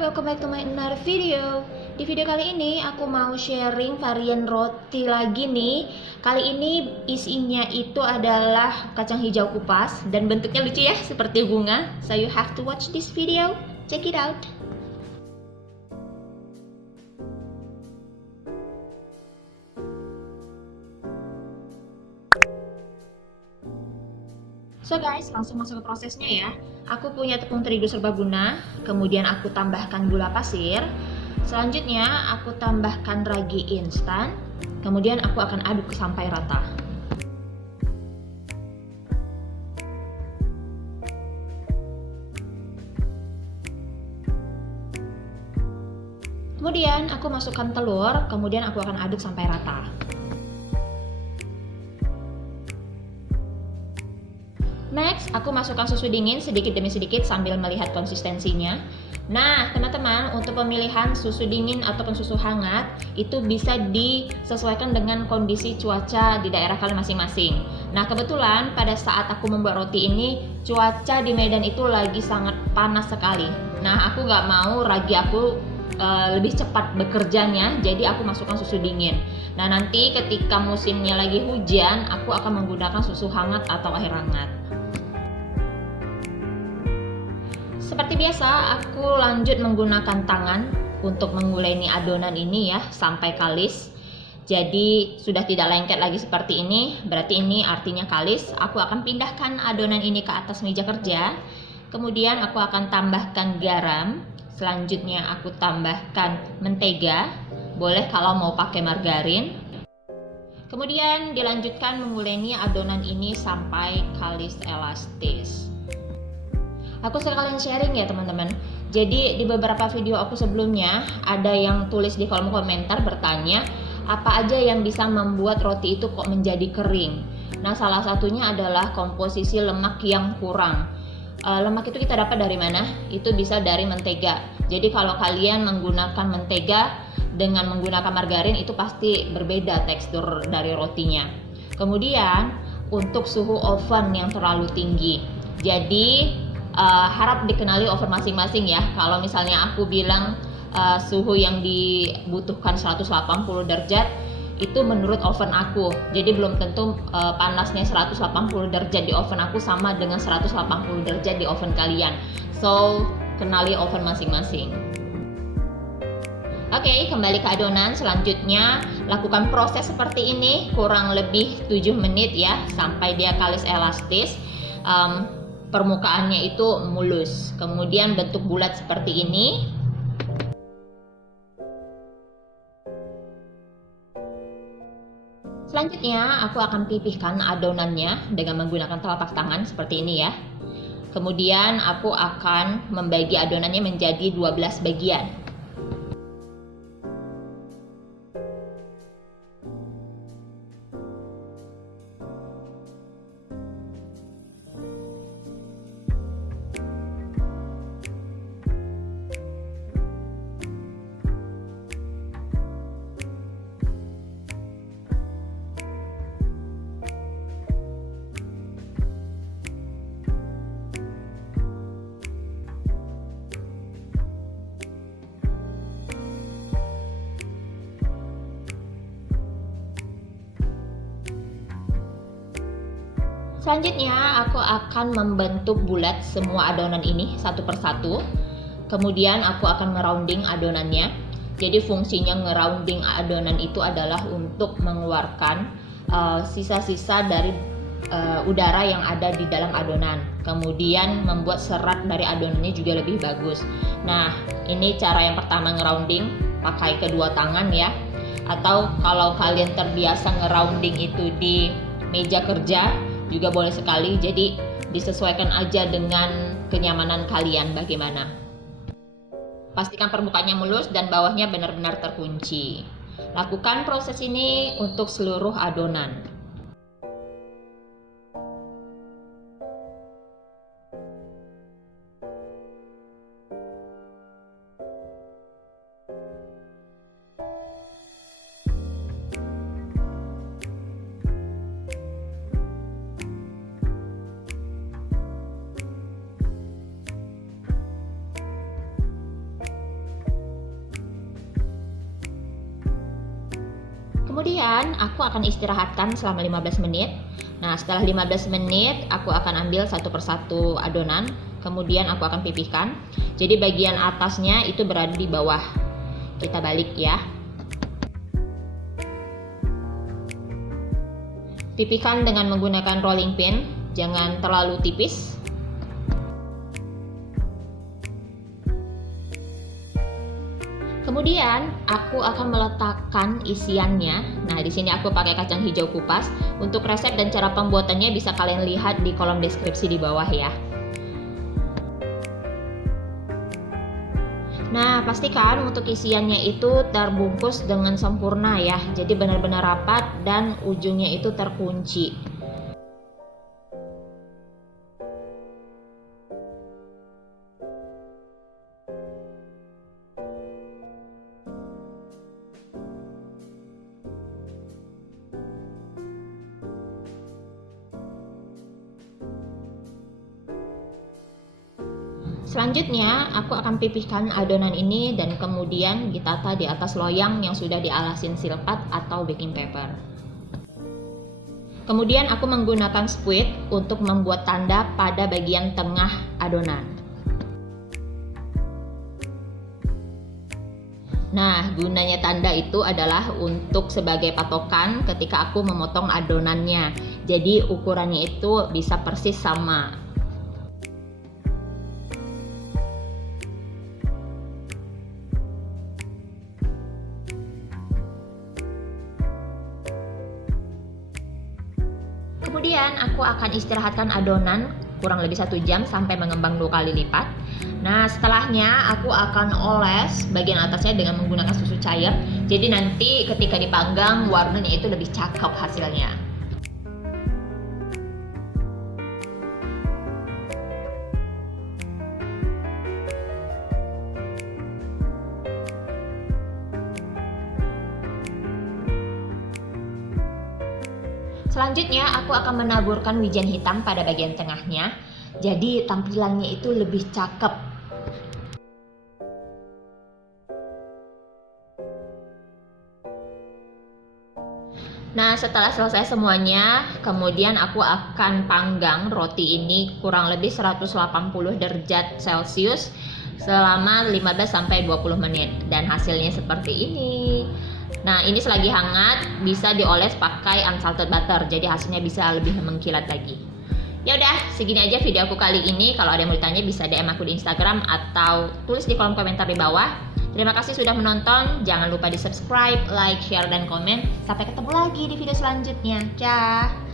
welcome back to my another video. Di video kali ini aku mau sharing varian roti lagi nih. Kali ini isinya itu adalah kacang hijau kupas dan bentuknya lucu ya, seperti bunga. So you have to watch this video. Check it out. So guys, langsung masuk ke prosesnya ya. Aku punya tepung terigu serbaguna, kemudian aku tambahkan gula pasir. Selanjutnya aku tambahkan ragi instan, kemudian aku akan aduk sampai rata. Kemudian aku masukkan telur, kemudian aku akan aduk sampai rata. Next, aku masukkan susu dingin sedikit demi sedikit sambil melihat konsistensinya. Nah, teman-teman, untuk pemilihan susu dingin ataupun susu hangat itu bisa disesuaikan dengan kondisi cuaca di daerah kalian masing-masing. Nah, kebetulan pada saat aku membuat roti ini, cuaca di Medan itu lagi sangat panas sekali. Nah, aku nggak mau ragi aku lebih cepat bekerjanya, jadi aku masukkan susu dingin. Nah, nanti ketika musimnya lagi hujan, aku akan menggunakan susu hangat atau air hangat. Seperti biasa, aku lanjut menggunakan tangan untuk menguleni adonan ini ya sampai kalis. Jadi sudah tidak lengket lagi seperti ini, berarti ini artinya kalis. Aku akan pindahkan adonan ini ke atas meja kerja. Kemudian aku akan tambahkan garam. Selanjutnya aku tambahkan mentega. Boleh kalau mau pakai margarin. Kemudian dilanjutkan menguleni adonan ini sampai kalis elastis. Aku sekalian sharing ya teman-teman. Jadi di beberapa video aku sebelumnya ada yang tulis di kolom komentar bertanya apa aja yang bisa membuat roti itu kok menjadi kering. Nah, salah satunya adalah komposisi lemak yang kurang. Lemak itu kita dapat dari mana? Itu bisa dari mentega. Jadi kalau kalian menggunakan mentega dengan menggunakan margarin itu pasti berbeda tekstur dari rotinya. Kemudian untuk suhu oven yang terlalu tinggi. Jadi harap dikenali oven masing-masing ya. Kalau misalnya aku bilang suhu yang dibutuhkan 180 derajat itu menurut oven aku. Jadi belum tentu panasnya 180 derajat di oven aku sama dengan 180 derajat di oven kalian. So, kenali oven masing-masing. Oke, kembali ke adonan. Selanjutnya lakukan proses seperti ini kurang lebih 7 menit ya sampai dia kalis elastis. Permukaannya itu mulus, kemudian bentuk bulat seperti ini. Selanjutnya aku akan pipihkan adonannya dengan menggunakan telapak tangan seperti ini ya. Kemudian aku akan membagi adonannya menjadi 12 bagian. Selanjutnya aku akan membentuk bulat semua adonan ini satu persatu. Kemudian aku akan merounding adonannya. Jadi fungsinya ngerounding adonan itu adalah untuk mengeluarkan sisa-sisa dari udara yang ada di dalam adonan. Kemudian membuat serat dari adonannya juga lebih bagus. Nah, ini cara yang pertama ngerounding pakai kedua tangan ya. Atau kalau kalian terbiasa ngerounding itu di meja kerja juga boleh sekali, jadi disesuaikan aja dengan kenyamanan kalian bagaimana. Pastikan permukaannya mulus dan bawahnya benar-benar terkunci. Lakukan proses ini untuk seluruh adonan. Kemudian aku akan istirahatkan selama 15 menit. Nah, setelah 15 menit aku akan ambil satu persatu adonan, kemudian aku akan pipihkan. Jadi bagian atasnya itu berada di bawah. Kita balik ya. Pipihkan dengan menggunakan rolling pin, jangan terlalu tipis. Kemudian aku akan meletakkan isiannya. Nah, di sini aku pakai kacang hijau kupas. Untuk resep dan cara pembuatannya bisa kalian lihat di kolom deskripsi di bawah ya. Nah, pastikan untuk isiannya itu terbungkus dengan sempurna ya. Jadi benar-benar rapat dan ujungnya itu terkunci. Selanjutnya, aku akan pipihkan adonan ini dan kemudian ditata di atas loyang yang sudah dialasin silpat atau baking paper. Kemudian aku menggunakan squid untuk membuat tanda pada bagian tengah adonan. Nah, gunanya tanda itu adalah untuk sebagai patokan ketika aku memotong adonannya. Jadi ukurannya itu bisa persis sama. Kemudian aku akan istirahatkan adonan kurang lebih 1 jam sampai mengembang 2 kali lipat. Nah, setelahnya aku akan oles bagian atasnya dengan menggunakan susu cair. Jadi nanti ketika dipanggang warnanya itu lebih cakep hasilnya. Selanjutnya aku akan menaburkan wijen hitam pada bagian tengahnya. Jadi tampilannya itu lebih cakep. Nah, setelah selesai semuanya, kemudian aku akan panggang roti ini kurang lebih 180 derajat Celcius selama 15-20 menit dan hasilnya seperti ini. Nah, ini selagi hangat bisa dioles pakai unsalted butter, jadi hasilnya bisa lebih mengkilat lagi. Ya udah, segini aja video aku kali ini. Kalau ada yang mau ditanya bisa DM aku di Instagram atau tulis di kolom komentar di bawah. Terima kasih sudah menonton. Jangan lupa di subscribe, like, share, dan komen. Sampai ketemu lagi di video selanjutnya. Dah.